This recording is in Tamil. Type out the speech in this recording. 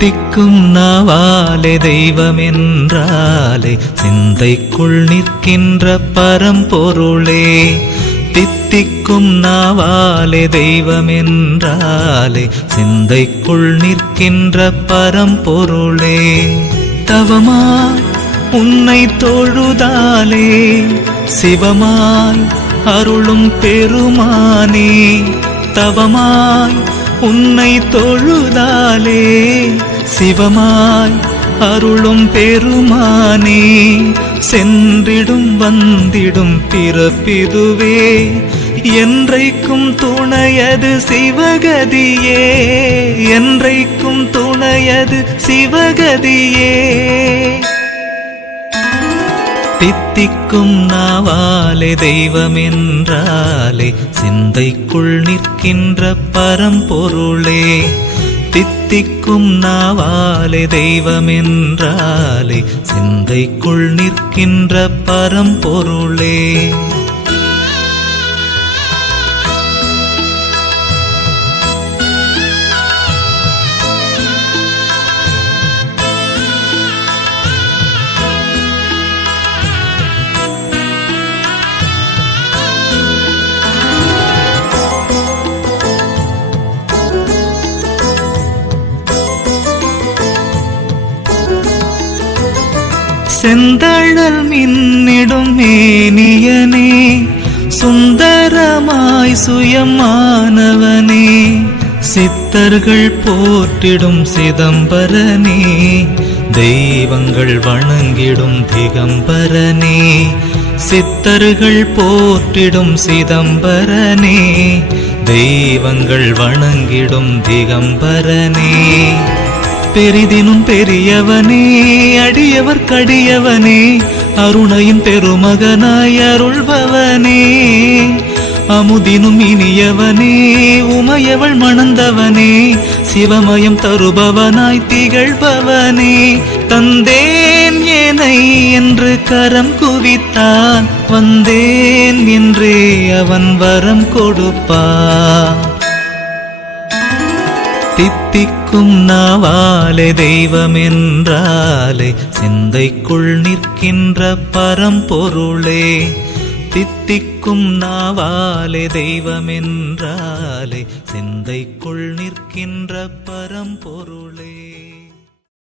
தித்திக்கும் நாவாலே தெய்வம் என்றாலே சிந்தைக்குள் நிற்கின்ற பரம்பொருளே தித்திக்கும் நாவாலே தெய்வம் என்றாலே சிந்தைக்குள் நிற்கின்ற பரம்பொருளே. தவமாய் உன்னை தொழுதாலே சிவமாய் அருளும் பெருமானே தவமாய் உன்னை தொழுதாலே சிவமாய் அருளும் பெருமானே சென்றிடும் வந்திடும் பிறப்பிதுவே என்றைக்கும் துணையது சிவகதியே என்றைக்கும் துணையது சிவகதியே. தித்திக்கும் நாவாலே தெய்வமென்றாலே சிந்தைக்குள் நிற்கின்ற பரம்பொருளே. தித்திக்கும் நாவாலே தெய்வமென்றாலே சிந்தைக்குள் நிற்கின்ற பரம்பொருளே. செந்தழல் மின்னிடும் மேனியனே சுந்தரமாய் சுயமானவனே சித்தர்கள் போற்றிடும் சிதம்பரனே தெய்வங்கள் வணங்கிடும் திகம்பரனே சித்தர்கள் போற்றிடும் சிதம்பரனே தெய்வங்கள் வணங்கிடும் திகம்பரனே. பெரிதினும் பெரியவனே அடியவர் கடியவனே அருணையின் பெருமகனாய் அருள்பவனே. அமுதினும் இனியவனே உமையவள் மணந்தவனே சிவமயம் தருபவனாய் திகழ்பவனே. தந்தேன் ஏனை என்று கரம் குவித்தான் வந்தேன் என்றே அவன் வரம் கொடுப்பான். தித்திக்கும் நாவாலே தெய்வம் என்றாலே சிந்தைக்குள் நிற்கின்ற பரம்பொருளே தித்திக்கும் நாவாலே தெய்வம் என்றாலே சிந்தைக்குள் நிற்கின்ற பரம்பொருளே